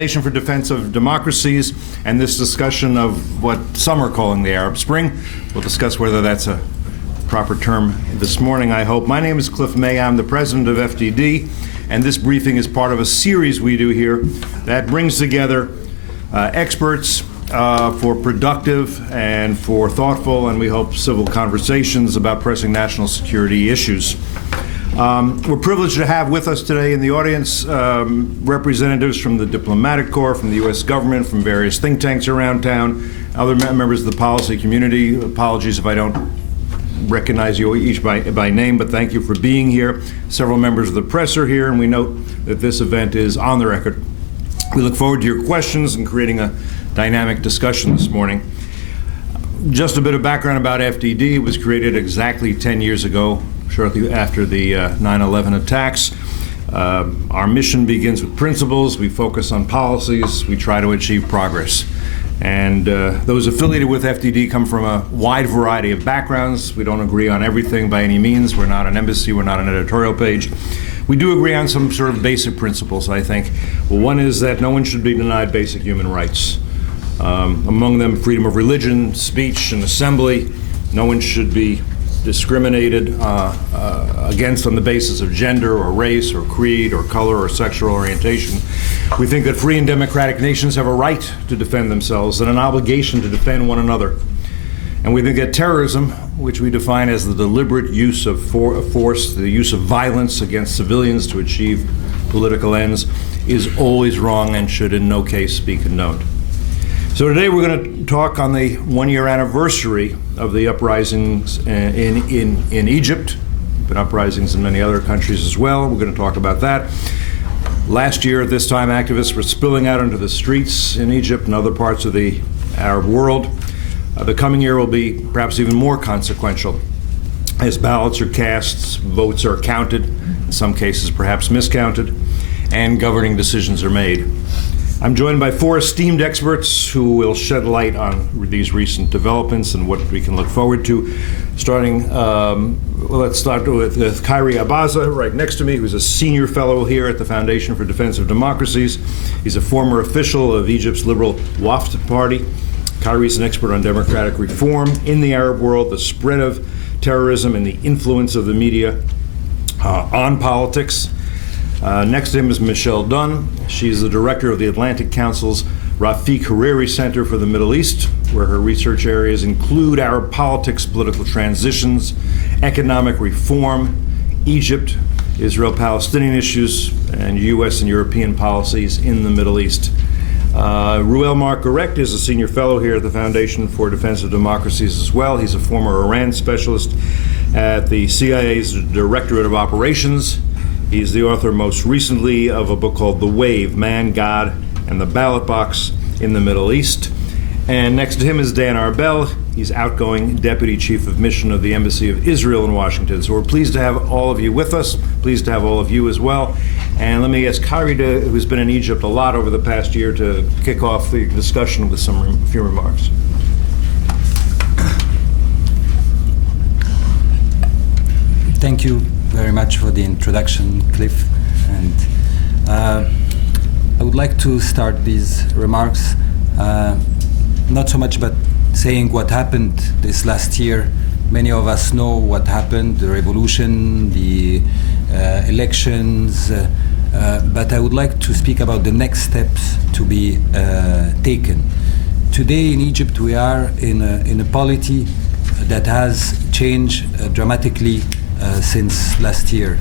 Foundation for Defense of Democracies, and this discussion of what some are calling the Arab Spring. We'll discuss whether that's a proper term this morning, I hope. My name is Cliff May. I'm the president of FDD, and this briefing is part of a series we do here that brings together experts for productive and for thoughtful, and we hope civil conversations about pressing national security issues. We're privileged to have with us today in the audience representatives from the diplomatic corps, from the U.S. government, from various think tanks around town, other members of the policy community. Apologies if I don't recognize you each by name, but thank you for being here. Several members of the press are here, and we note that this event is on the record. We look forward to your questions and creating a dynamic discussion this morning. Just a bit of background about FDD. It was created exactly 10 years ago, shortly after the 9/11 attacks. Our mission begins with principles. We focus on policies. We try to achieve progress. And those affiliated with FDD come from a wide variety of backgrounds. We don't agree on everything by any means. We're not an embassy. We're not an editorial page. We do agree on some sort of basic principles, I think. Well, one is that no one should be denied basic human rights. Among them, freedom of religion, speech, and assembly. No one should be discriminated against on the basis of gender or race or creed or color or sexual orientation. We think that free and democratic nations have a right to defend themselves and an obligation to defend one another. And we think that terrorism, which we define as the deliberate use of force, the use of violence against civilians to achieve political ends, is always wrong and should in no case be condoned. So today we're going to talk on the one-year anniversary of the uprisings in Egypt. Been uprisings in many other countries as well. We're going to talk about that. Last year at this time, activists were spilling out into the streets in Egypt and other parts of the Arab world. The coming year will be perhaps even more consequential as ballots are cast, votes are counted, in some cases perhaps miscounted, and governing decisions are made. I'm joined by four esteemed experts who will shed light on these recent developments and what we can look forward to. Let's start with Khairi Abaza, right next to me, who's a senior fellow here at the Foundation for Defense of Democracies. He's a former official of Egypt's liberal Wafd party. Khairi's an expert on democratic reform in the Arab world, the spread of terrorism, and the influence of the media on politics. Next to him is Michele Dunne. She's the director of the Atlantic Council's Rafik Hariri Center for the Middle East, where her research areas include Arab politics, political transitions, economic reform, Egypt, Israel-Palestinian issues, and U.S. and European policies in the Middle East. Reuel Marc Gerecht is a senior fellow here at the Foundation for Defense of Democracies as well. He's a former Iran specialist at the CIA's Directorate of Operations. He's the author most recently of a book called The Wave, Man, God, and the Ballot Box in the Middle East. And next to him is Dan Arbell. He's outgoing Deputy Chief of Mission of the Embassy of Israel in Washington. So we're pleased to have all of you with us, pleased to have all of you as well. And let me ask Khairi, who's been in Egypt a lot over the past year, to kick off the discussion with few remarks. Thank you very much for the introduction, Cliff. And I would like to start these remarks not so much about saying what happened this last year. Many of us know what happened, the revolution, the elections, but I would like to speak about the next steps to be taken. Today in Egypt we are in a polity that has changed dramatically since last year.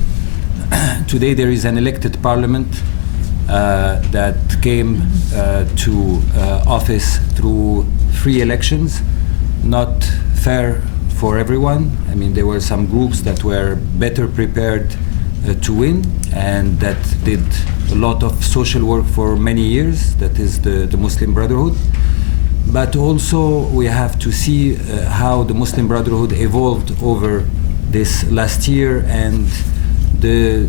Today there is an elected parliament that came to office through free elections, not fair for everyone. I mean, there were some groups that were better prepared to win and that did a lot of social work for many years, that is the Muslim Brotherhood. But also we have to see how the Muslim Brotherhood evolved over this last year and the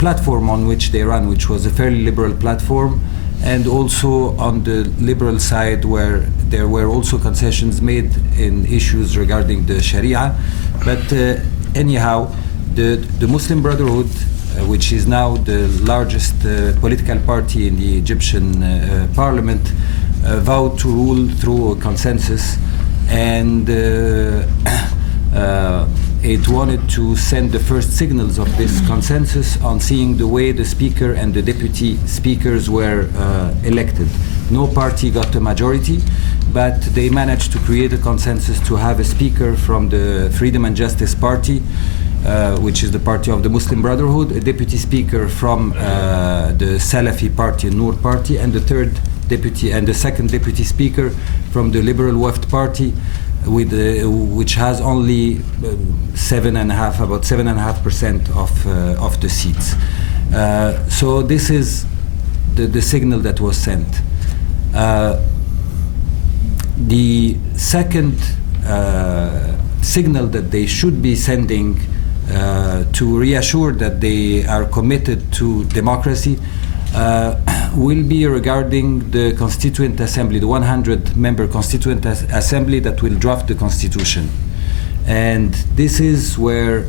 platform on which they run, which was a fairly liberal platform, and also on the liberal side where there were also concessions made in issues regarding the Sharia. But anyhow, the Muslim Brotherhood which is now the largest political party in the Egyptian parliament, vowed to rule through a consensus, and it wanted to send the first signals of this consensus on seeing the way the speaker and the deputy speakers were elected. No party got a majority, but they managed to create a consensus to have a speaker from the Freedom and Justice Party, which is the party of the Muslim Brotherhood, a deputy speaker from the Salafi Party, Noor Party, and the second deputy speaker from the Liberal Wafd Party, which has only about 7.5% of the seats. So this is the signal that was sent. The second signal that they should be sending to reassure that they are committed to democracy will be regarding the Constituent Assembly, the 100-member Constituent Assembly that will draft the Constitution. And this is where,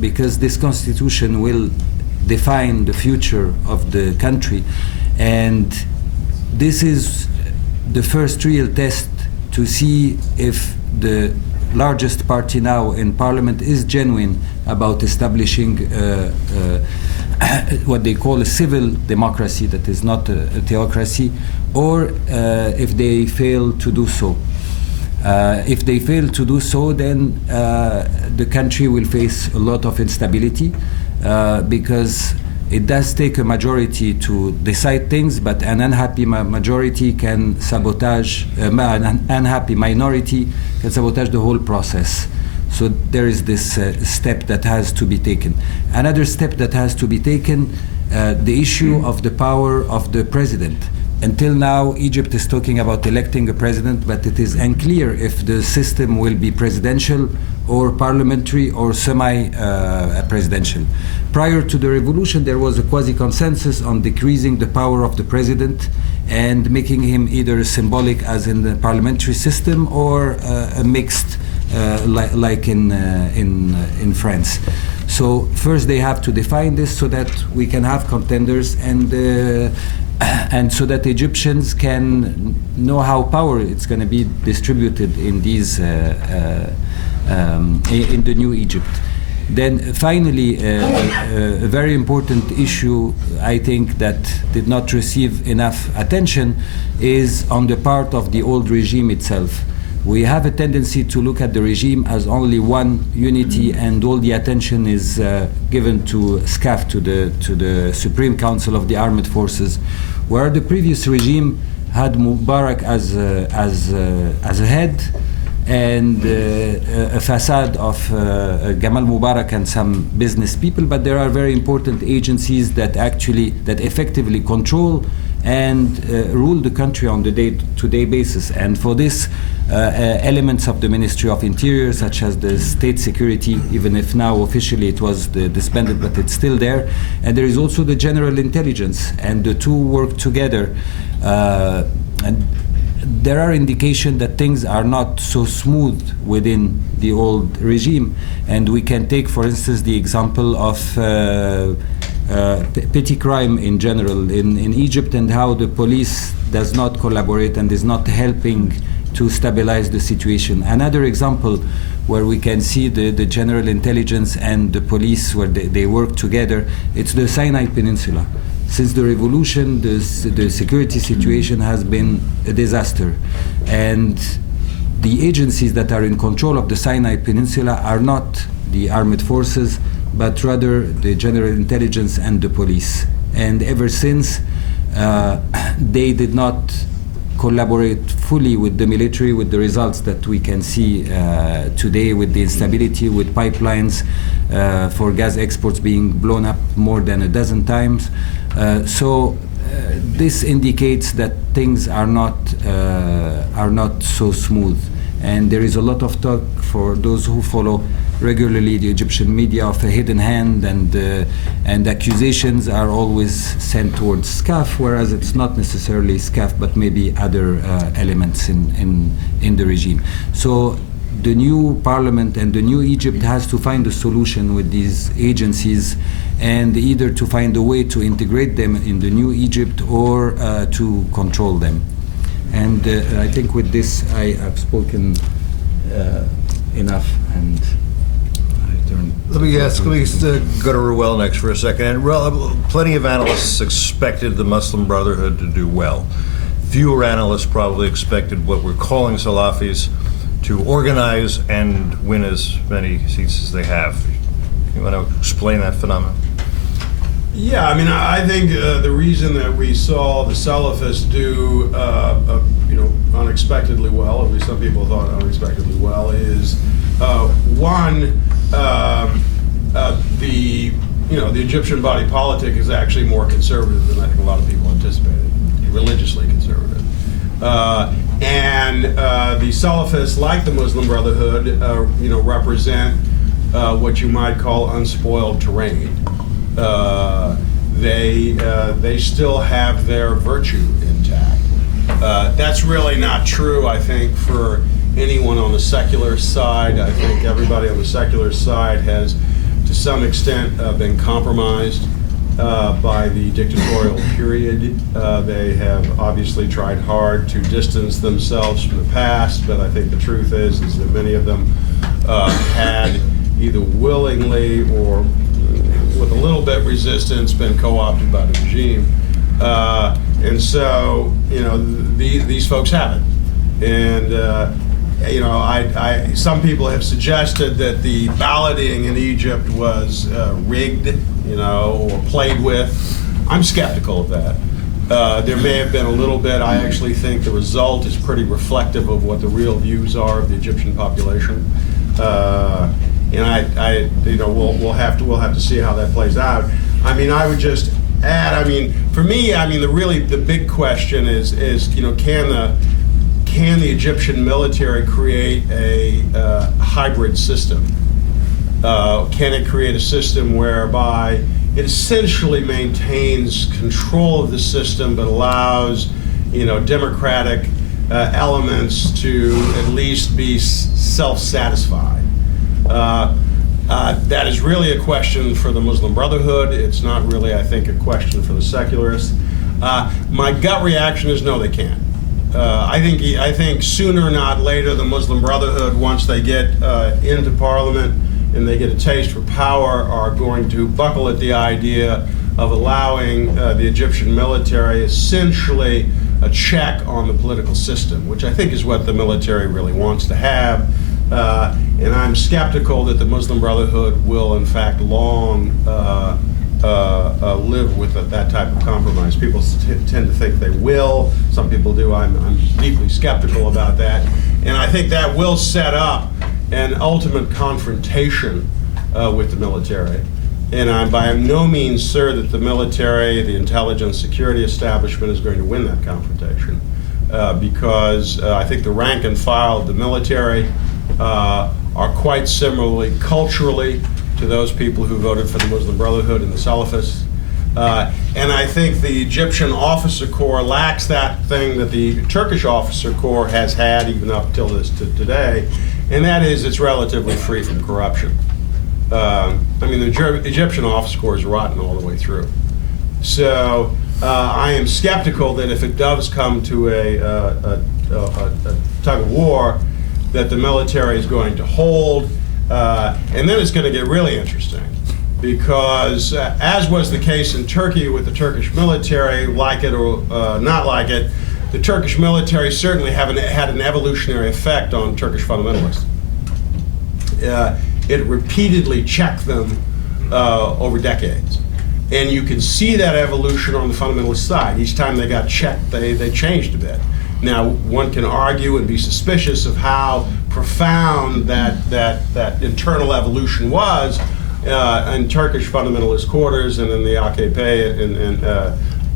because this Constitution will define the future of the country, and this is the first real test to see if the largest party now in Parliament is genuine about establishing what they call a civil democracy that is not a theocracy, or if they fail to do so. If they fail to do so, then the country will face a lot of instability because it does take a majority to decide things, but an unhappy majority can sabotage, an unhappy minority can sabotage the whole process. So there is this step that has to be taken. Another step that has to be taken, the issue of the power of the president. Until now, Egypt is talking about electing a president, but it is unclear if the system will be presidential or parliamentary or semi-presidential. Prior to the revolution, there was a quasi-consensus on decreasing the power of the president and making him either symbolic, as in the parliamentary system, or a mixed, like in France. So first they have to define this so that we can have contenders, and so that Egyptians can know how power it's going to be distributed in these in the new Egypt. Then finally, a very important issue, I think, that did not receive enough attention is on the part of the old regime itself. We have a tendency to look at the regime as only one unity, and all the attention is given to SCAF, to the Supreme Council of the Armed Forces, where the previous regime had Mubarak as a head, and a facade of Gamal Mubarak and some business people, but there are very important agencies that effectively control and rule the country on the day-to-day basis. And for this, elements of the Ministry of Interior, such as the state security, even if now officially it was disbanded, but it's still there. And there is also the general intelligence, and the two work together. And there are indications that things are not so smooth within the old regime. And we can take, for instance, the example of petty crime in general in Egypt, and how the police does not collaborate and is not helping to stabilize the situation. Another example where we can see the general intelligence and the police, where they work together, it's the Sinai Peninsula. Since the revolution, the security situation has been a disaster. And the agencies that are in control of the Sinai Peninsula are not the armed forces, but rather the general intelligence and the police. And ever since, they did not collaborate fully with the military, with the results that we can see today, with the instability, with pipelines for gas exports being blown up more than a dozen times. So this indicates that things are not so smooth, and there is a lot of talk, for those who follow regularly the Egyptian media, of a hidden hand, and accusations are always sent towards SCAF, whereas it's not necessarily SCAF, but maybe other elements in the regime. So the new parliament and the new Egypt has to find a solution with these agencies and either to find a way to integrate them in the new Egypt or to control them. And I think with this I have spoken enough, and I turn. Let me go to Reuel next for a second. And Reuel, plenty of analysts expected the Muslim Brotherhood to do well. Fewer analysts probably expected what we're calling Salafis to organize and win as many seats as they have. You want to explain that phenomenon? Yeah, I mean, I think the reason that we saw the Salafists do, unexpectedly well, at least some people thought unexpectedly well, is one, the Egyptian body politic is actually more conservative than I think a lot of people anticipated, religiously conservative. And the Salafists, like the Muslim Brotherhood, represent what you might call unspoiled terrain. They still have their virtue intact. That's really not true, I think, for anyone on the secular side. I think everybody on the secular side has, to some extent, been compromised by the dictatorial period. They have obviously tried hard to distance themselves from the past, but I think the truth is that many of them had either willingly or with a little bit of resistance been co-opted by the regime. And so, these folks have it. And, some people have suggested that the balloting in Egypt was rigged, or played with. I'm skeptical of that. There may have been a little bit. I actually think the result is pretty reflective of what the real views are of the Egyptian population. And we'll have to see how that plays out. I mean, I would just add. I mean, for me, the big question is can the Egyptian military create a hybrid system? Can it create a system whereby it essentially maintains control of the system, but allows democratic elements to at least be self-satisfied? That is really a question for the Muslim Brotherhood. It's not really, I think, a question for the secularists. My gut reaction is no, they can't. I think sooner or not later, the Muslim Brotherhood, once they get into parliament and they get a taste for power, are going to buckle at the idea of allowing the Egyptian military essentially a check on the political system, which I think is what the military really wants to have. And I'm skeptical that the Muslim Brotherhood will, in fact, long live with that type of compromise. People tend to think they will. Some people do. I'm deeply skeptical about that. And I think that will set up an ultimate confrontation with the military. And I'm by no means sure that the military, the intelligence security establishment, is going to win that confrontation. Because I think the rank and file of the military are quite similarly culturally to those people who voted for the Muslim Brotherhood and the Salafists. And I think the Egyptian officer corps lacks that thing that the Turkish officer corps has had even up till today, and that is it's relatively free from corruption. The Egyptian officer corps is rotten all the way through. So I am skeptical that if it does come to a tug of war, that the military is going to hold. And then it's going to get really interesting, because as was the case in Turkey with the Turkish military, like it or not like it, the Turkish military certainly had an evolutionary effect on Turkish fundamentalists. It repeatedly checked them over decades. And you can see that evolution on the fundamentalist side. Each time they got checked, they changed a bit. Now, one can argue and be suspicious of how profound that internal evolution was in Turkish fundamentalist quarters and in the AKP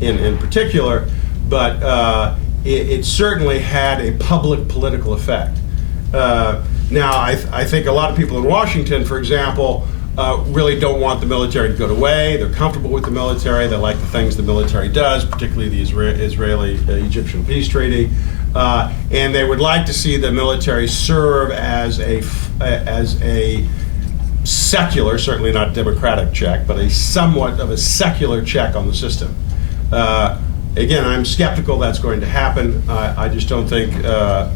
in particular, but it certainly had a public political effect. Now, I think a lot of people in Washington, for example, really don't want the military to go away. They're comfortable with the military. They like the things the military does, particularly the Israeli-Egyptian peace treaty. And they would like to see the military serve as a secular, certainly not democratic check, but a somewhat of a secular check on the system. Again, I'm skeptical that's going to happen. I just don't think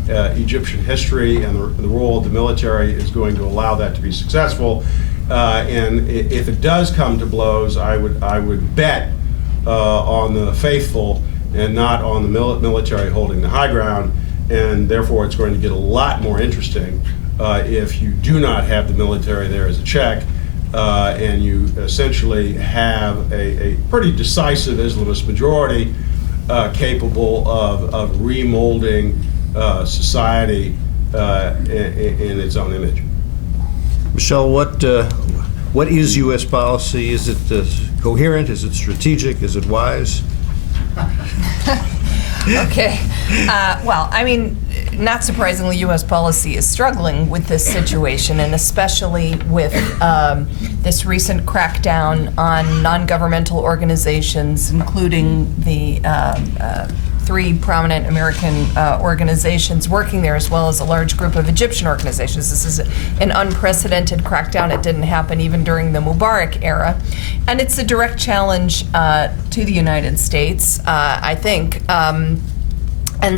Egyptian history and the role of the military is going to allow that to be successful. And if it does come to blows, I would bet on the faithful and not on the military holding the high ground. And therefore, it's going to get a lot more interesting if you do not have the military there as a check, and you essentially have a pretty decisive Islamist majority capable of remolding society in its own image. Michele, what is U.S. policy? Is it coherent? Is it strategic? Is it wise? Okay. Well, I mean, not surprisingly, U.S. policy is struggling with this situation, and especially with this recent crackdown on non-governmental organizations, including the 3 prominent American organizations working there, as well as a large group of Egyptian organizations. This is an unprecedented crackdown. It didn't happen even during the Mubarak era. And it's a direct challenge to the United States, I think.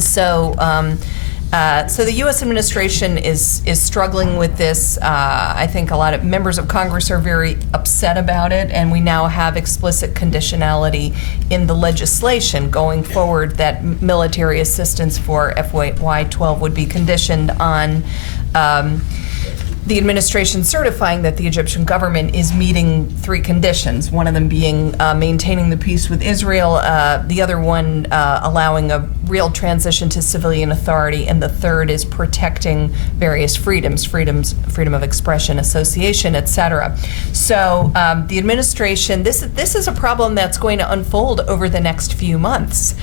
So the U.S. administration is struggling with this. I think a lot of members of Congress are very upset about it, and we now have explicit conditionality in the legislation going forward that military assistance for FY12 would be conditioned on the administration certifying that the Egyptian government is meeting 3 conditions, one of them being maintaining the peace with Israel, the other one allowing a real transition to civilian authority, and the third is protecting various freedoms, freedom of expression, association, etc. So the administration, this is a problem that's going to unfold over the next few months.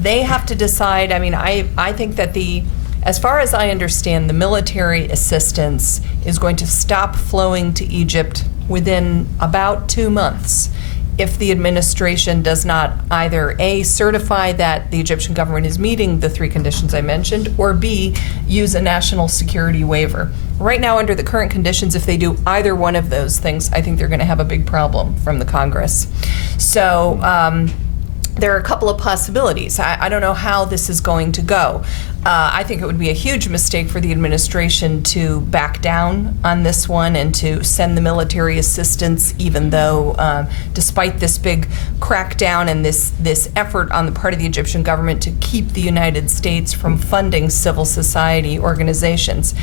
They have to decide. I mean, I think that as far as I understand, the military assistance is going to stop flowing to Egypt within about 2 months if the administration does not either A, certify that the Egyptian government is meeting the 3 conditions I mentioned, or B, use a national security waiver. Right now, under the current conditions, if they do either one of those things, I think they're going to have a big problem from the Congress. So there are a couple of possibilities. I don't know how this is going to go. I think it would be a huge mistake for the administration to back down on this one and to send the military assistance, even though, despite this big crackdown and this effort on the part of the Egyptian government to keep the United States from funding civil society organizations.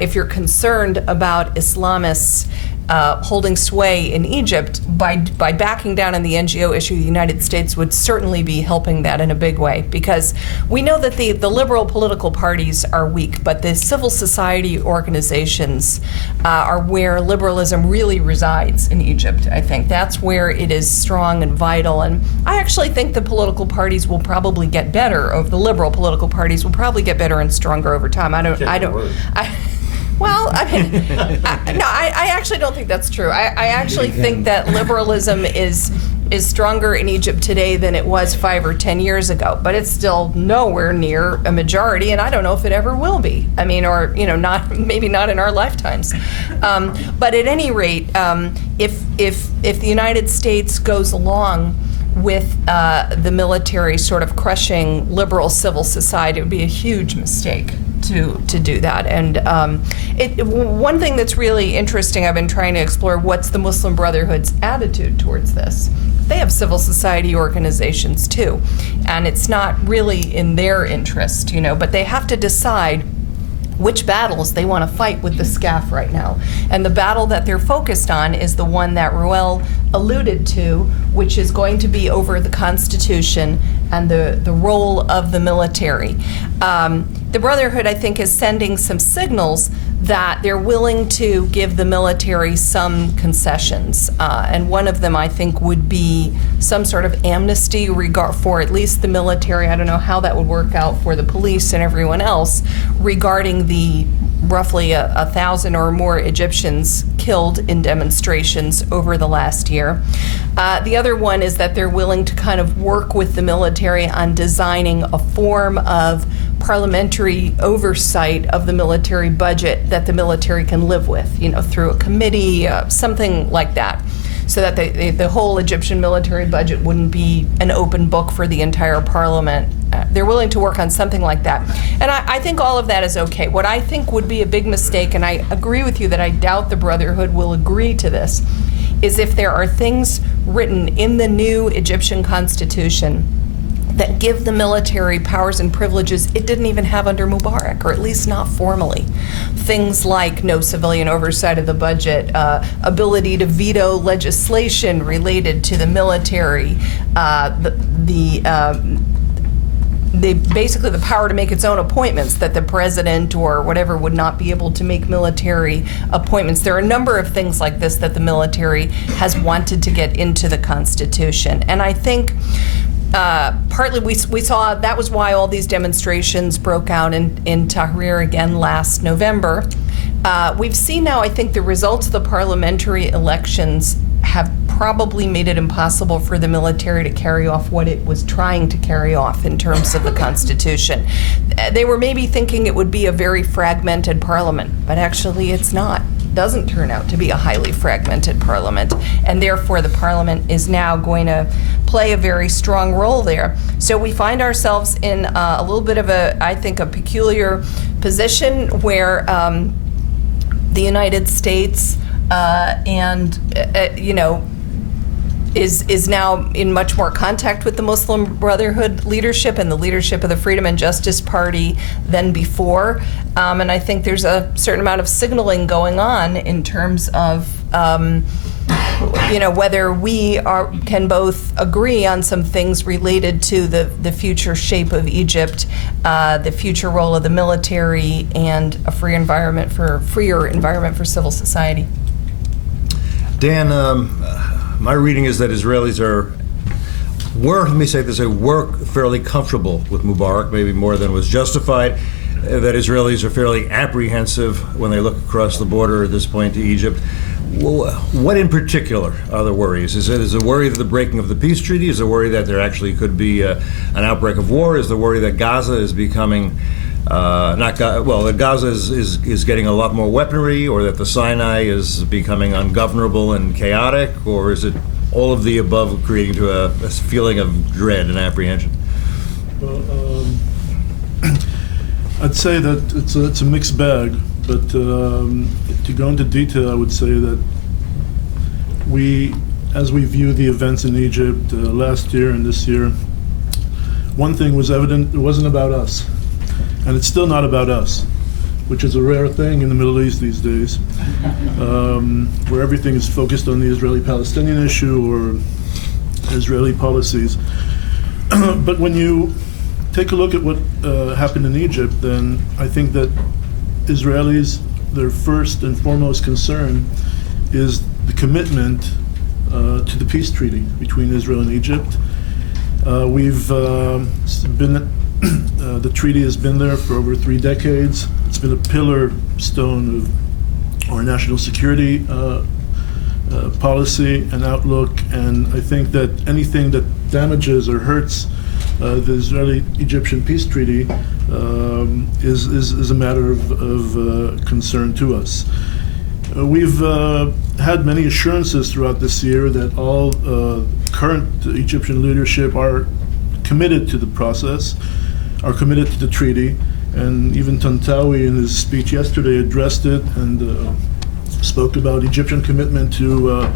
If you're concerned about Islamists holding sway in Egypt, by backing down on the NGO issue, the United States would certainly be helping that in a big way, because we know that the liberal political parties are weak, but the civil society organizations are where liberalism really resides in Egypt. I think that's where it is strong and vital, and I actually think the political parties will probably get better. The liberal political parties will probably get better and stronger over time. Well, I mean, I actually don't think that's true. I actually think that liberalism is stronger in Egypt today than it was 5 or 10 years ago, but it's still nowhere near a majority, and I don't know if it ever will be. I mean, or maybe not in our lifetimes. But at any rate, if the United States goes along with the military sort of crushing liberal civil society, it would be a huge mistake to do that. And one thing that's really interesting, I've been trying to explore, what's the Muslim Brotherhood's attitude towards this? They have civil society organizations too, and it's not really in their interest, but they have to decide which battles they want to fight with the SCAF right now. And the battle that they're focused on is the one that Reuel alluded to, which is going to be over the Constitution and the role of the military. The Brotherhood, I think, is sending some signals that they're willing to give the military some concessions. And one of them, I think, would be some sort of amnesty for at least the military. I don't know how that would work out for the police and everyone else, regarding the roughly 1,000 or more Egyptians killed in demonstrations over the last year. The other one is that they're willing to kind of work with the military on designing a form of parliamentary oversight of the military budget that the military can live with, through a committee, something like that, so that the whole Egyptian military budget wouldn't be an open book for the entire parliament. They're willing to work on something like that. And I think all of that is okay. What I think would be a big mistake, and I agree with you that I doubt the Brotherhood will agree to this, is if there are things written in the new Egyptian constitution that give the military powers and privileges it didn't even have under Mubarak, or at least not formally. Things like no civilian oversight of the budget, ability to veto legislation related to the military, basically the power to make its own appointments, that the president or whatever would not be able to make military appointments. There are a number of things like this that the military has wanted to get into the Constitution. And I think partly we saw that was why all these demonstrations broke out in Tahrir again last November. We've seen now, I think, the results of the parliamentary elections have probably made it impossible for the military to carry off what it was trying to carry off in terms of the Constitution. They were maybe thinking it would be a very fragmented parliament, but actually it's not. It doesn't turn out to be a highly fragmented parliament, and therefore the parliament is now going to play a very strong role there. So we find ourselves in a little bit of a peculiar position where the United States is now in much more contact with the Muslim Brotherhood leadership and the leadership of the Freedom and Justice Party than before. And I think there's a certain amount of signaling going on in terms of whether we can both agree on some things related to the future shape of Egypt, the future role of the military, and a freer environment for civil society. Dan, my reading is that Israelis were fairly comfortable with Mubarak, maybe more than was justified, that Israelis are fairly apprehensive when they look across the border at this point to Egypt. What in particular are the worries? Is it a worry that the breaking of the peace treaty? Is it a worry that there actually could be an outbreak of war? Is the worry that Gaza is becoming that Gaza is getting a lot more weaponry, or that the Sinai is becoming ungovernable and chaotic, or is it all of the above, creating to a feeling of dread and apprehension? Well, I'd say that it's a mixed bag, but to go into detail, I would say that as we view the events in Egypt last year and this year, one thing was evident: it wasn't about us. And it's still not about us, which is a rare thing in the Middle East these days, where everything is focused on the Israeli-Palestinian issue or Israeli policies. But when you take a look at what happened in Egypt, then I think that Israelis, their first and foremost concern is the commitment to the peace treaty between Israel and Egypt. The treaty has been there for over 3 decades. It's been a pillar stone of our national security policy and outlook, and I think that anything that damages or hurts the Israeli-Egyptian peace treaty is a matter of concern to us. We've had many assurances throughout this year that all current Egyptian leadership are committed to the process, are committed to the treaty, and even Tantawi in his speech yesterday addressed it and spoke about Egyptian commitment to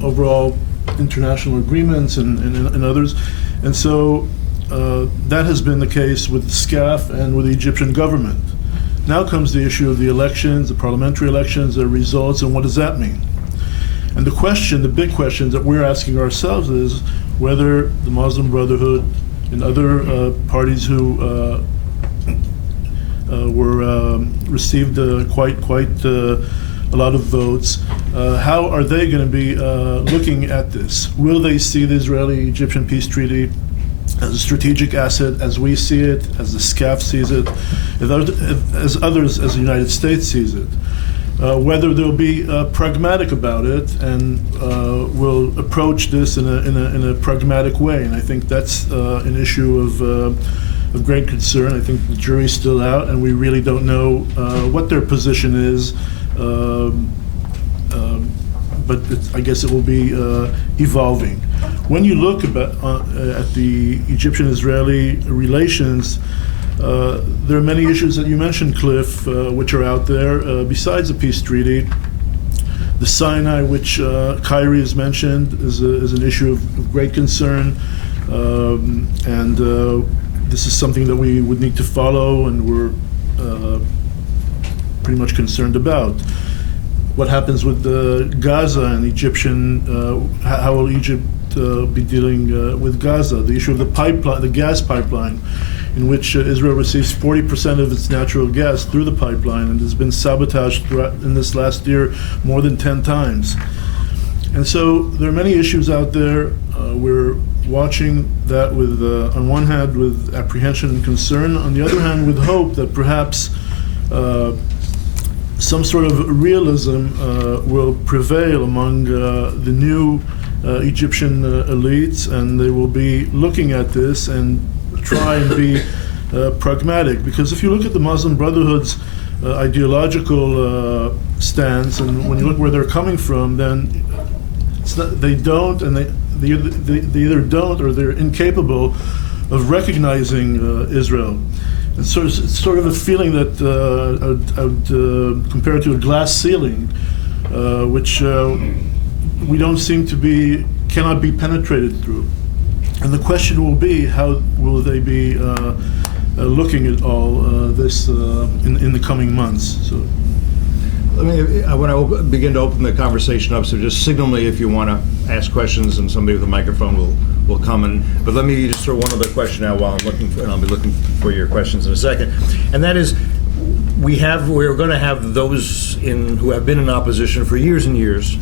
overall international agreements and others. And so that has been the case with SCAF and with the Egyptian government. Now comes the issue of the elections, the parliamentary elections, their results, and what does that mean? And the big question that we're asking ourselves is whether the Muslim Brotherhood and other parties who received quite a lot of votes, how are they going to be looking at this? Will they see the Israeli-Egyptian peace treaty as a strategic asset as we see it, as the SCAF sees it, as the United States sees it? Whether they'll be pragmatic about it and will approach this in a pragmatic way, and I think that's an issue of great concern. I think the jury's still out, and we really don't know what their position is. But I guess it will be evolving. When you look at the Egyptian-Israeli relations, there are many issues that you mentioned, Cliff, which are out there besides the peace treaty. The Sinai, which Khairi has mentioned, is an issue of great concern, and this is something that we would need to follow, and we're pretty much concerned about. What happens with Gaza and Egyptian? How will Egypt be dealing with Gaza? The issue of the pipeline, the gas pipeline, in which Israel receives 40% of its natural gas through the pipeline, and has been sabotaged in this last year more than 10 times. And so there are many issues out there. We're watching that with, on one hand, with apprehension and concern, on the other hand, with hope that perhaps some sort of realism will prevail among the new Egyptian elites, and they will be looking at this and try and be pragmatic. Because if you look at the Muslim Brotherhood's ideological stance, and when you look where they're coming from, then it's not, they don't, and they either don't or they're incapable of recognizing Israel. And so it's sort of a feeling that I would compare it to a glass ceiling, which we don't seem to be, cannot be penetrated through. And the question will be, how will they be looking at all this in the coming months? So, I want to begin to open the conversation up, so just signal me if you want to ask questions, and somebody with a microphone will come in. But let me just throw one other question out while I'm looking for, and I'll be looking for your questions in a second. And that is, we're going to have those who have been in opposition for years and years,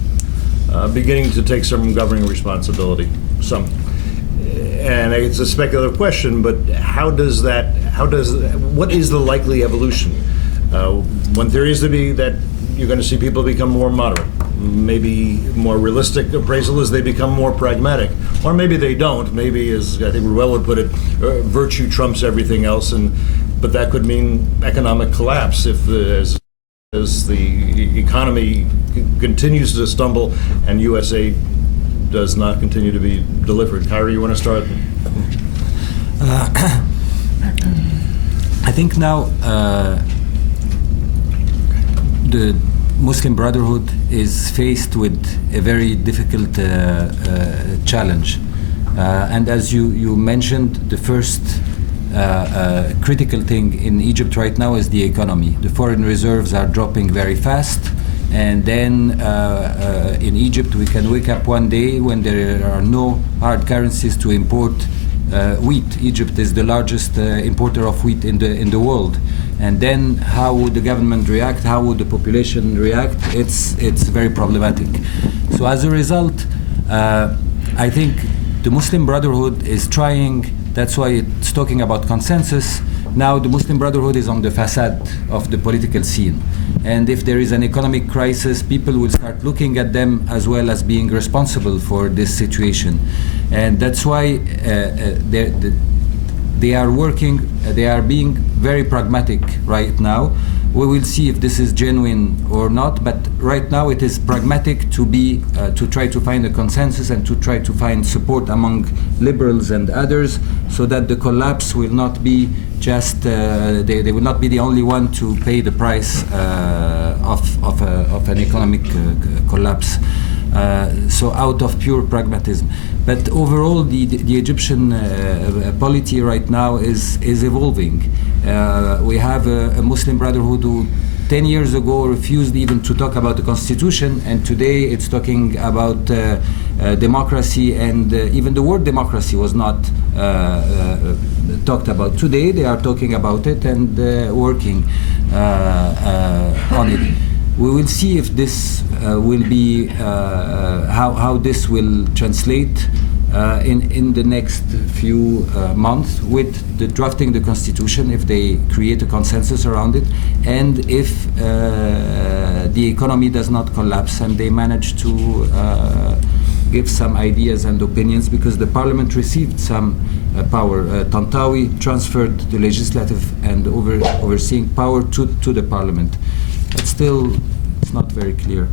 beginning to take some governing responsibility. Some. And it's a speculative question, but what is the likely evolution? One theory is to be that you're going to see people become more moderate. Maybe more realistic appraisal is they become more pragmatic. Or maybe they don't. Maybe, as I think Reuel would put it, virtue trumps everything else, but that could mean economic collapse if as the economy continues to stumble and U.S. aid does not continue to be delivered. Khairi, you want to start? I think now the Muslim Brotherhood is faced with a very difficult challenge. And as you mentioned, the first critical thing in Egypt right now is the economy. The foreign reserves are dropping very fast. And then in Egypt, we can wake up one day when there are no hard currencies to import wheat. Egypt is the largest importer of wheat in the world. And then how would the government react? How would the population react? It's very problematic. So as a result, I think the Muslim Brotherhood is trying, that's why it's talking about consensus. Now the Muslim Brotherhood is on the facade of the political scene. And if there is an economic crisis, people will start looking at them as well as being responsible for this situation. And that's why they are working, they are being very pragmatic right now. We will see if this is genuine or not, but right now it is pragmatic to try to find a consensus and to try to find support among liberals and others, so that the collapse will not be just, they will not be the only one to pay the price of an economic collapse. So out of pure pragmatism. But overall, the Egyptian polity right now is evolving. We have a Muslim Brotherhood who 10 years ago refused even to talk about the constitution, and today it's talking about democracy, and even the word democracy was not talked about. Today they are talking about it and working on it. We will see if this will be how this will translate in the next few months with the drafting the constitution, if they create a consensus around it, and if the economy does not collapse and they manage to give some ideas and opinions because the parliament received some power. Tantawi transferred the legislative and overseeing power to the parliament. But still, it's not very clear.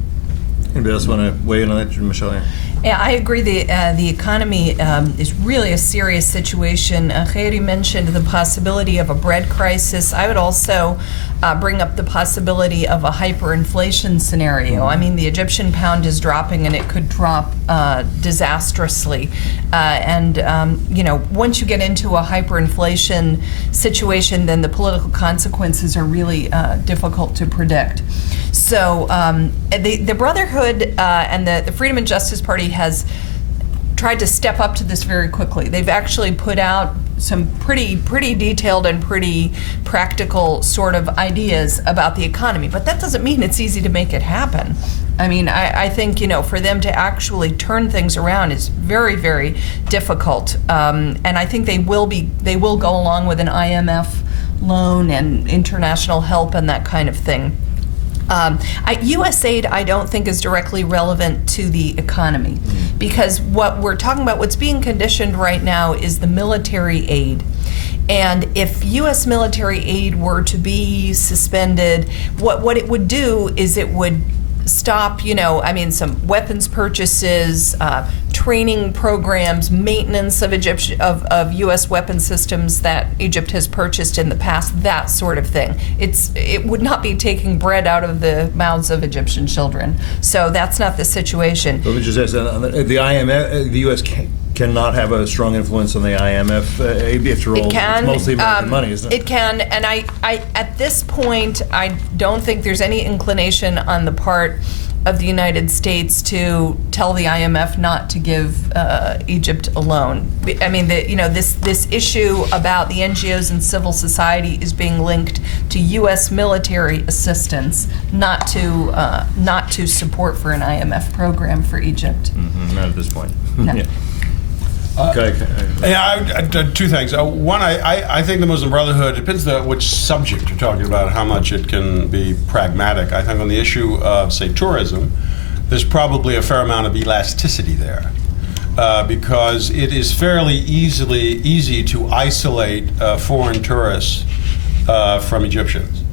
Anybody else want to weigh in on that, Michele? Yeah, I agree. The economy is really a serious situation. Khairi mentioned the possibility of a bread crisis. I would also bring up the possibility of a hyperinflation scenario. I mean, the Egyptian pound is dropping, and it could drop disastrously. Once you get into a hyperinflation situation, then the political consequences are really difficult to predict. So the Brotherhood and the Freedom and Justice Party has tried to step up to this very quickly. They've actually put out some pretty detailed and pretty practical sort of ideas about the economy, but that doesn't mean it's easy to make it happen. I mean, I think, for them to actually turn things around is very, very difficult, and I think they will go along with an IMF loan and international help and that kind of thing. U.S. aid, I don't think, is directly relevant to the economy, because what we're talking about, what's being conditioned right now, is the military aid. And if U.S. military aid were to be suspended, what it would do is it would stop, some weapons purchases, training programs, maintenance of U.S. weapon systems that Egypt has purchased in the past, that sort of thing. It would not be taking bread out of the mouths of Egyptian children. So that's not the situation. Let me just ask, the IMF, the U.S. cannot have a strong influence on the IMF. After all, it's mostly American money, isn't it? It can, and I at this point, I don't think there's any inclination on the part of the United States to tell the IMF not to give Egypt a loan. I mean, this issue about the NGOs and civil society is being linked to U.S. military assistance, not to support for an IMF program for Egypt. Not at this point. No. Yeah. Two things. One, I think the Muslim Brotherhood, depends on which subject you're talking about, how much it can be pragmatic. I think on the issue of, say, tourism, there's probably a fair amount of elasticity there, because it is fairly easy to isolate foreign tourists from Egyptians.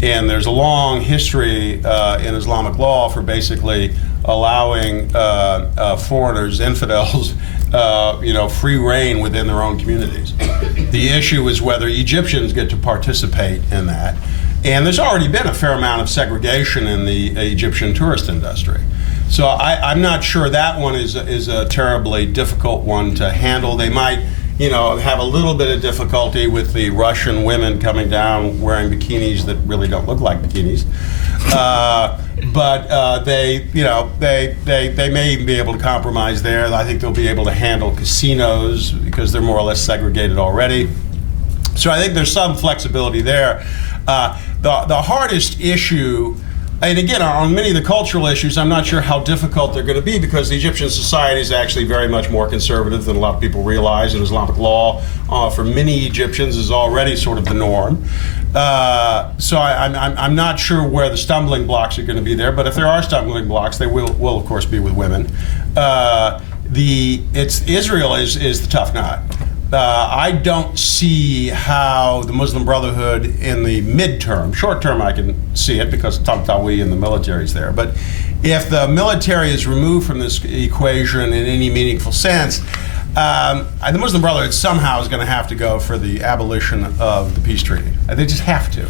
And there's a long history in Islamic law for basically allowing foreigners, infidels, free reign within their own communities. The issue is whether Egyptians get to participate in that. And there's already been a fair amount of segregation in the Egyptian tourist industry. So I'm not sure that one is a terribly difficult one to handle. They might, have a little bit of difficulty with the Russian women coming down wearing bikinis that really don't look like bikinis. But they may even be able to compromise there. I think they'll be able to handle casinos because they're more or less segregated already. So I think there's some flexibility there. The hardest issue, and again, on many of the cultural issues, I'm not sure how difficult they're going to be, because the Egyptian society is actually very much more conservative than a lot of people realize, and Islamic law for many Egyptians is already sort of the norm. So I'm not sure where the stumbling blocks are going to be there, but if there are stumbling blocks, they will of course be with women. Israel is the tough nut. I don't see how the Muslim Brotherhood in the midterm, short term I can see it because Tantawi and the military is there, but if the military is removed from this equation in any meaningful sense, the Muslim Brotherhood somehow is going to have to go for the abolition of the peace treaty. They just have to.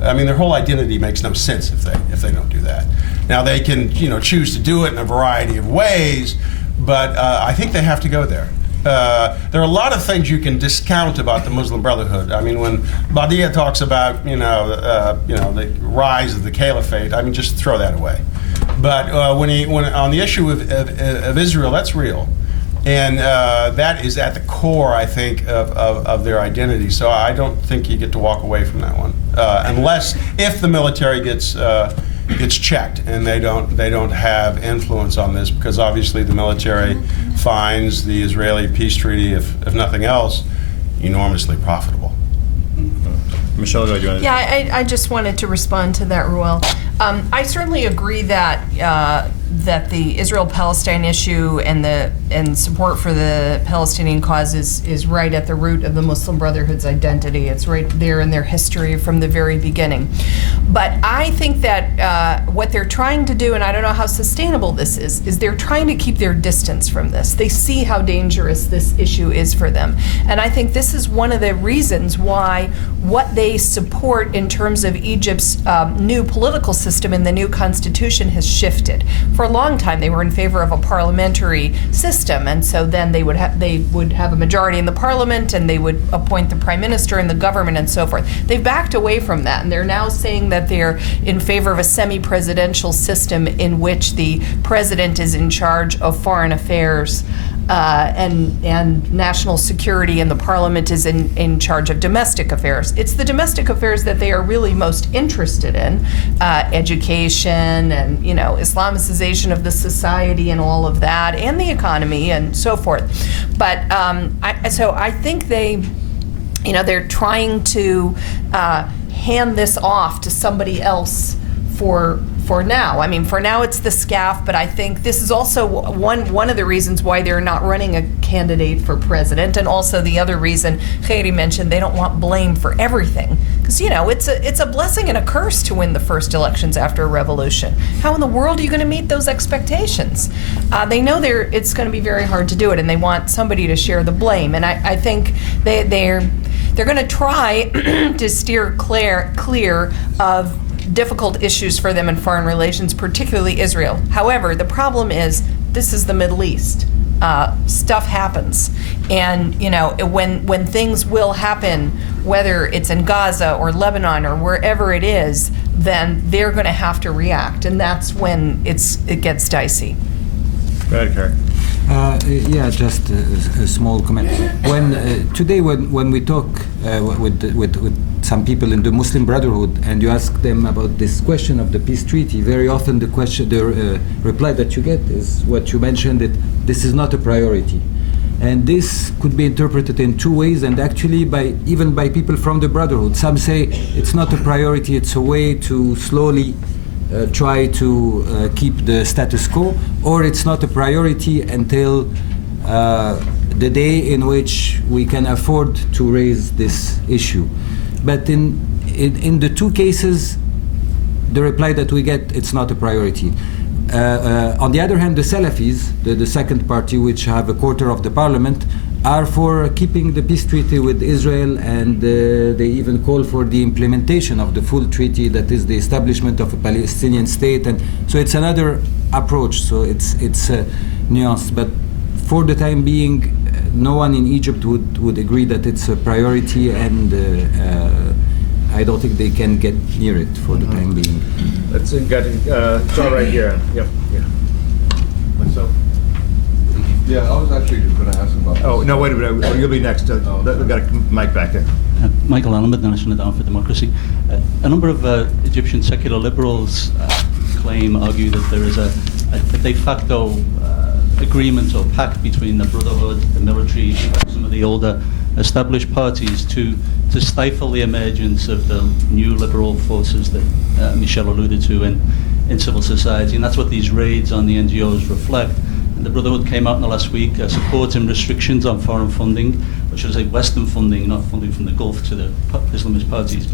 I mean, their whole identity makes no sense if they don't do that. Now they can choose to do it in a variety of ways, but I think they have to go there. There are a lot of things you can discount about the Muslim Brotherhood. I mean, when Badia talks about the rise of the caliphate, I mean, just throw that away. But when on the issue of Israel, that's real. And that is at the core, I think, of their identity. So I don't think you get to walk away from that one, if the military gets checked and they don't have influence on this, because obviously the military finds the Israeli peace treaty, if nothing else, enormously profitable. Michele, do you want to? Yeah, I just wanted to respond to that, Reuel. I certainly agree that that the Israel-Palestine issue and support for the Palestinian cause is right at the root of the Muslim Brotherhood's identity. It's right there in their history from the very beginning. But I think that what they're trying to do, and I don't know how sustainable this is they're trying to keep their distance from this. They see how dangerous this issue is for them. And I think this is one of the reasons why what they support in terms of Egypt's new political system and the new constitution has shifted. For a long time, they were in favor of a parliamentary system, and so then they would have a majority in the parliament, and they would appoint the prime minister and the government and so forth. They've backed away from that, and they're now saying that they're in favor of a semi-presidential system in which the president is in charge of foreign affairs and national security, and the parliament is in charge of domestic affairs. It's the domestic affairs that they are really most interested in, education and Islamicization of the society and all of that, and the economy and so forth. But so I think they're trying to hand this off to somebody else for now. I mean, for now it's the SCAF, but I think this is also one of the reasons why they're not running a candidate for president, and also the other reason Khairi mentioned, they don't want blame for everything. Because, it's a blessing and a curse to win the first elections after a revolution. How in the world are you going to meet those expectations? They know it's going to be very hard to do it, and they want somebody to share the blame. And I think they're going to try to steer clear of difficult issues for them in foreign relations, particularly Israel. However, the problem is this is the Middle East. Stuff happens, and when things will happen, whether it's in Gaza or Lebanon or wherever it is, then they're going to have to react, and that's when it gets dicey. Go ahead, Khairi. Yeah, just a small comment. Today, when we talk with some people in the Muslim Brotherhood, and you ask them about this question of the peace treaty, very often the reply that you get is what you mentioned, that this is not a priority. And this could be interpreted in two ways, and actually even by people from the Brotherhood. Some say it's not a priority, it's a way to slowly try to keep the status quo, or it's not a priority until the day in which we can afford to raise this issue. But in the two cases, the reply that we get, it's not a priority. On the other hand, the Salafis, the second party, which have a quarter of the parliament, are for keeping the peace treaty with Israel, and they even call for the implementation of the full treaty, that is the establishment of a Palestinian state. And so it's another approach, so it's nuanced. But for the time being, no one in Egypt would agree that it's a priority, and I don't think they can get near it for the time being. Let's get it's all right here. Yep. Yeah. Myself. Yeah, I was actually just going to ask about. Oh no! Wait a minute. You'll be next. We've got a mic back there. Michael Allen, the National Endowment for Democracy. A number of Egyptian secular liberals argue that there is a de facto agreement or pact between the Brotherhood, the military, and some of the older established parties to stifle the emergence of the new liberal forces that Michele alluded to in civil society. And that's what these raids on the NGOs reflect. And the Brotherhood came out in the last week supporting restrictions on foreign funding, which was Western funding, not funding from the Gulf to the Islamist parties.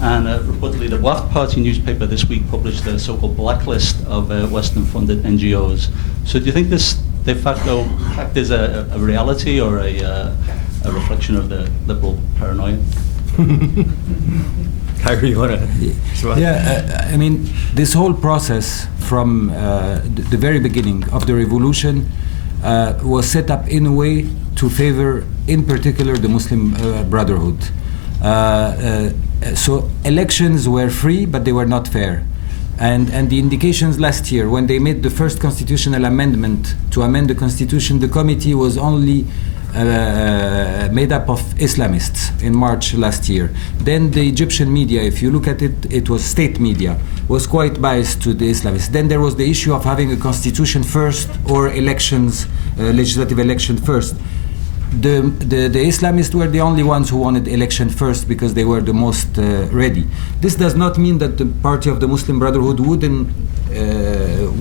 And reportedly, the Wafd Party newspaper this week published a so-called blacklist of Western-funded NGOs. So do you think this de facto pact is a reality, or a reflection of the liberal paranoia? Khairi, you want to? Yeah, I mean, this whole process from the very beginning of the revolution was set up in a way to favor, in particular, the Muslim Brotherhood. So elections were free, but they were not fair. And the indications last year, when they made the first constitutional amendment to amend the constitution, the committee was only made up of Islamists in March last year. Then the Egyptian media, if you look at it, it was state media, was quite biased to the Islamists. Then there was the issue of having a constitution first or elections, legislative election first. The Islamists were the only ones who wanted election first because they were the most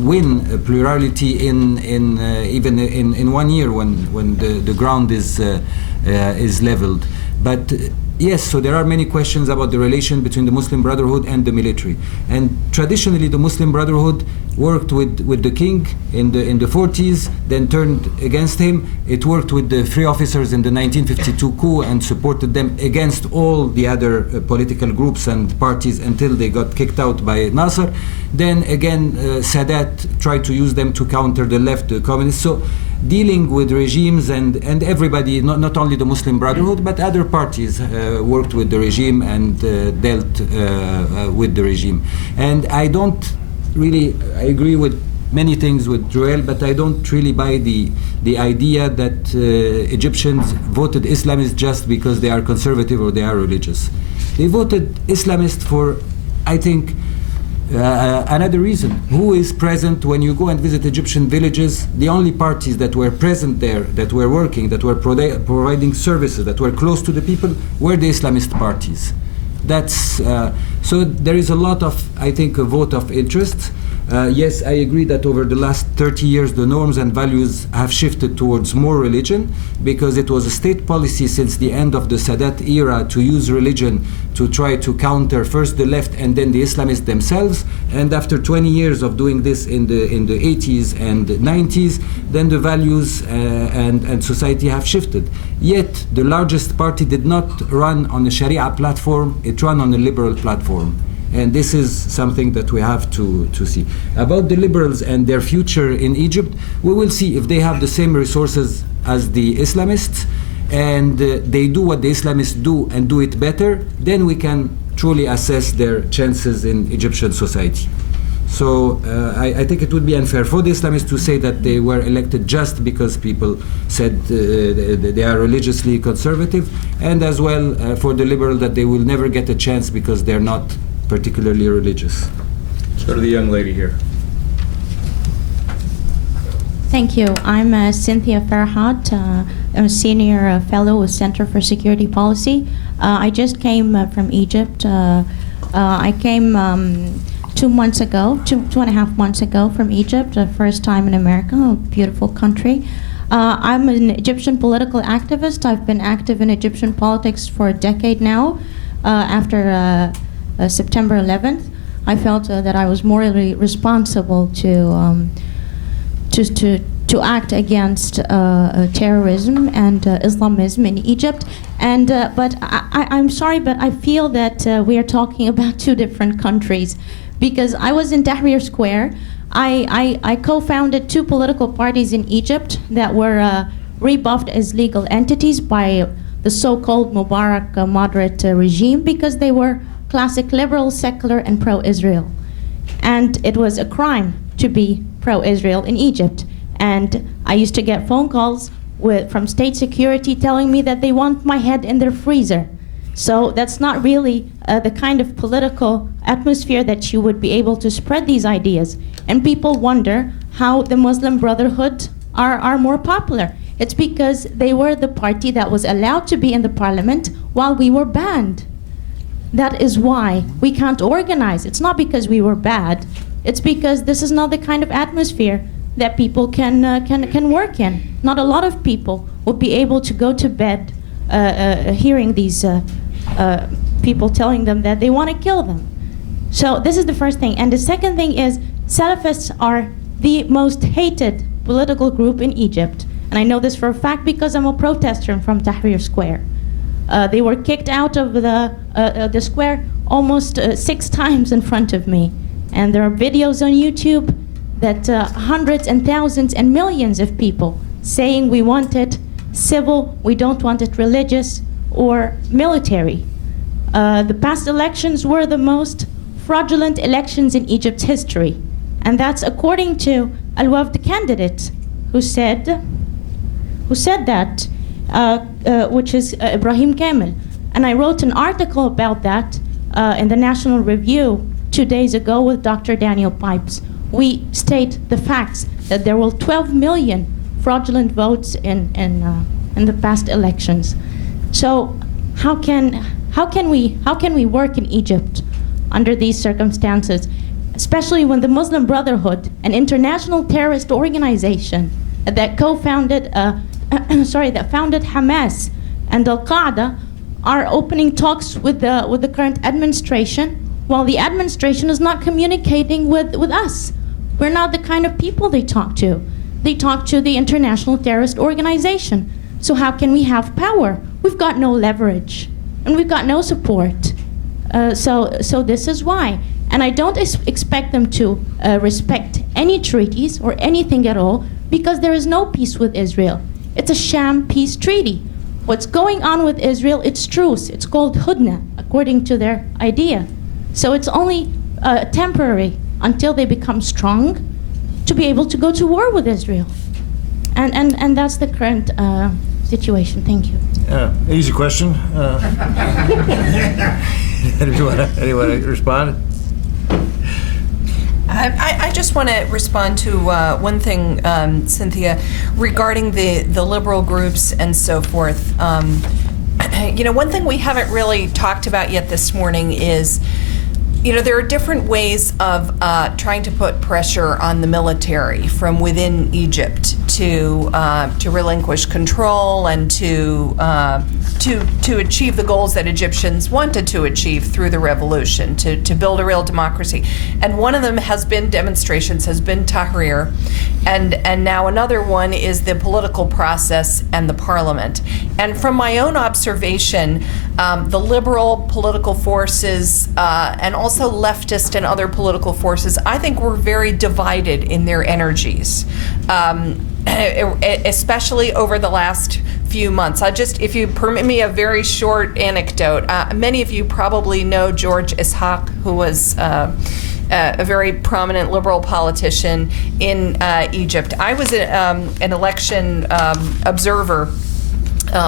win a plurality in even in 1 year when the ground is leveled. But yes, so there are many questions about the relation between the Muslim Brotherhood and the military. And traditionally, the Muslim Brotherhood worked with the king in the 40s, then turned against him. It worked with the free officers in the 1952 coup and supported them against all the other political groups and parties until they got kicked out by Nasser. Then again, Sadat tried to use them to counter the left, the communists. So dealing with regimes and everybody, not only the Muslim Brotherhood, but other parties worked with the regime and dealt with the regime. And I agree with many things with Reuel, but I don't really buy the idea that Egyptians voted Islamist just because they are conservative or they are religious. They voted Islamist for, I think, another reason. Who is present when you go and visit Egyptian villages? The only parties that were present there, that were working, that were providing services, that were close to the people, were the Islamist parties. That's so there is a lot of, I think, a vote of interest. Yes, I agree that over the last 30 years the norms and values have shifted towards more religion, because it was a state policy since the end of the Sadat era to use religion to try to counter first the left and then the Islamists themselves. And after 20 years of doing this in the 80s and 90s, then the values and society have shifted. Yet the largest party did not run on a Sharia platform, it ran on a liberal platform. And this is something that we have to see. About the liberals and their future in Egypt, we will see if they have the same resources as the Islamists, and they do what the Islamists do and do it better, then we can truly assess their chances in Egyptian society. So I think it would be unfair for the Islamists to say that they were elected just because people said they are religiously conservative, and as well for the liberal that they will never get a chance because they're not particularly religious. Let's go to the young lady here. Thank you. I'm Cynthia Farhat. I'm a senior fellow with Center for Security Policy. I just came from Egypt. I came 2 months ago, two and a half months ago from Egypt, first time in America, a beautiful country. I'm an Egyptian political activist. I've been active in Egyptian politics for a decade now. After September 11th, I felt that I was morally responsible to act against terrorism and Islamism in Egypt. And but I'm sorry, but I feel that we are talking about two different countries, because I was in Tahrir Square. I co-founded two political parties in Egypt that were rebuffed as legal entities by the so-called Mubarak moderate regime, because they were classic liberal, secular, and pro-Israel. And it was a crime to be pro-Israel in Egypt. And I used to get phone calls from state security telling me that they want my head in their freezer. So that's not really the kind of political atmosphere that you would be able to spread these ideas. And people wonder how the Muslim Brotherhood are more popular. It's because they were the party that was allowed to be in the parliament while we were banned. That is why we can't organize. It's not because we were bad. It's because this is not the kind of atmosphere that people can work in. Not a lot of people will be able to go to bed hearing these people telling them that they want to kill them. So this is the first thing. And the second thing is, Salafists are the most hated political group in Egypt. And I know this for a fact because I'm a protester from Tahrir Square. They were kicked out of the square almost 6 times in front of me. And there are videos on YouTube that hundreds and thousands and millions of people saying we want it civil, we don't want it religious or military. The past elections were the most fraudulent elections in Egypt's history. And that's according to Al-Wafd candidate who said that, which is Ibrahim Kamel. And I wrote an article about that in the National Review 2 days ago with Dr. Daniel Pipes. We state the facts that there were 12 million fraudulent votes in the past elections. So how can we work in Egypt under these circumstances? especially when the Muslim Brotherhood, an international terrorist organization that co-founded, that founded Hamas and Al-Qaeda, are opening talks with the current administration, while the administration is not communicating with us. We're not the kind of people they talk to. They talk to the international terrorist organization. So how can we have power? We've got no leverage, and we've got no support. So this is why. And I don't expect them to respect any treaties or anything at all, because there is no peace with Israel. It's a sham peace treaty. What's going on with Israel, it's truce. It's called hudna, according to their idea. So it's only temporary until they become strong to be able to go to war with Israel. And that's the current situation. Thank you. Easy question. Anyone want to respond? I just want to respond to one thing, Cynthia, regarding the liberal groups and so forth. One thing we haven't really talked about yet this morning is, there are different ways of trying to put pressure on the military from within Egypt to relinquish control and to achieve the goals that Egyptians wanted to achieve through the revolution, to build a real democracy. And one of them has been demonstrations, has been Tahrir, and now another one is the political process and the parliament. And from my own observation, the liberal political forces and also leftist and other political forces, I think, were very divided in their energies, especially over the last few months. If you permit me a very short anecdote, many of you probably know George Ishaq, who was a very prominent liberal politician in Egypt. I was an election observer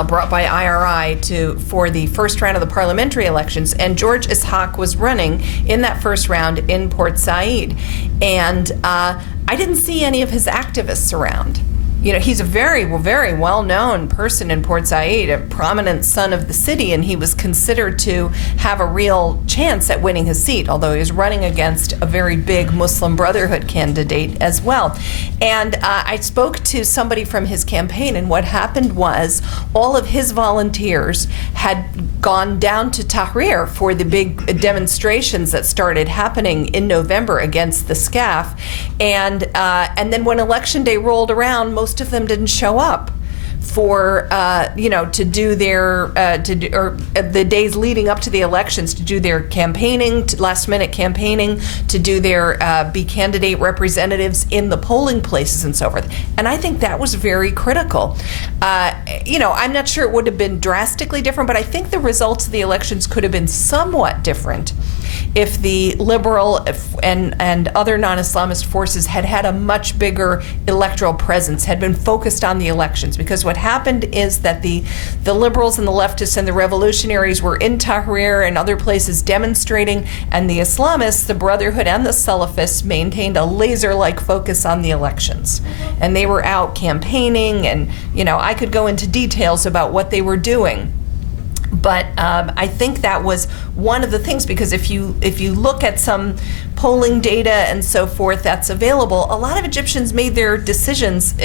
brought by IRI for the first round of the parliamentary elections, and George Ishaq was running in that first round in Port Said, and I didn't see any of his activists around. He's a very, very well-known person in Port Said, a prominent son of the city, and he was considered to have a real chance at winning his seat, although he was running against a very big Muslim Brotherhood candidate as well. And I spoke to somebody from his campaign, and what happened was all of his volunteers had gone down to Tahrir for the big demonstrations that started happening in November against the SCAF, and then when Election Day rolled around, most of them didn't show up for to do their or the days leading up to the elections, to do their campaigning, last minute campaigning, to do their be candidate representatives in the polling places and so forth. And I think that was very critical. I'm not sure it would have been drastically different, but I think the results of the elections could have been somewhat different if the liberal and other non-Islamist forces had had a much bigger electoral presence, had been focused on the elections. Because what happened is that the liberals and the leftists and the revolutionaries were in Tahrir and other places demonstrating, and the Islamists, the Brotherhood and the Salafists, maintained a laser-like focus on the elections. And they were out campaigning, and I could go into details about what they were doing. But I think that was one of the things, because if you look at some polling data and so forth that's available, a lot of Egyptians made their decisions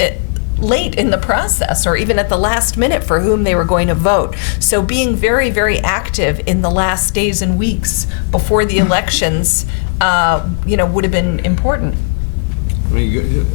late in the process, or even at the last minute, for whom they were going to vote. So being very, very active in the last days and weeks before the elections, would have been important. I mean,